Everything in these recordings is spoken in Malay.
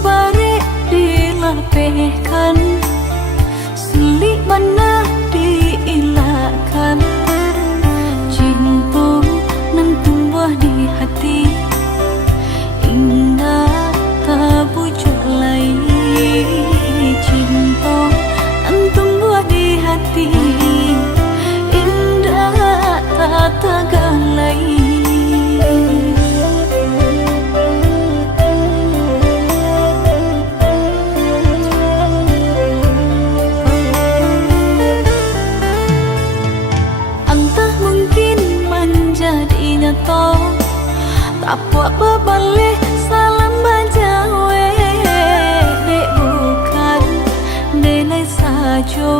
bare dilapehkan, sulit mana dielakkan. Cinta nan tumbuh di hati, indah tak bujuk lain. Cinta nan tumbuh di hati, indah tak tagah lain. Tak puak berbalik salam bajawe, dek bukan denai sajo,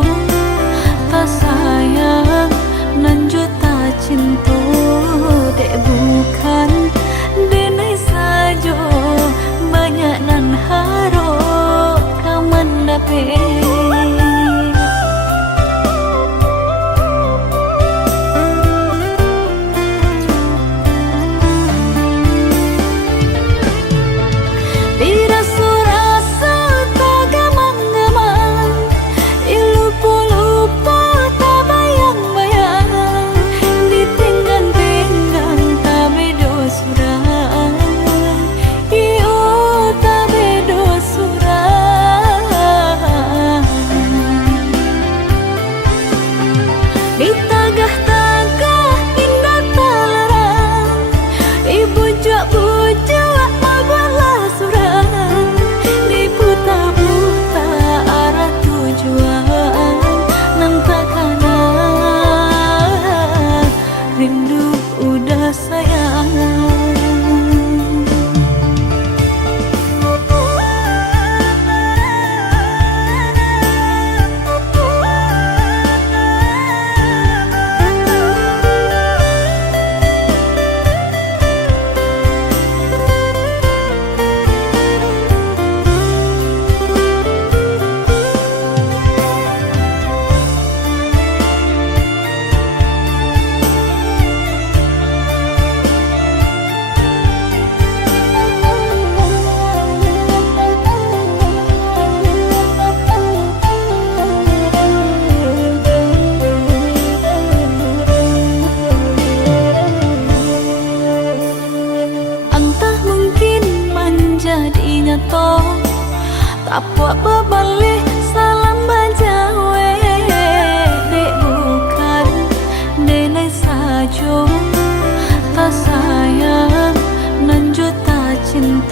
tak sayang nan juta cinta. Dek bukan denai sajo, banyak nan harap kaman dapet. Tak puak berbalik salam bajawe, dek bukan denai sajo, tak sayang nan juta cinta.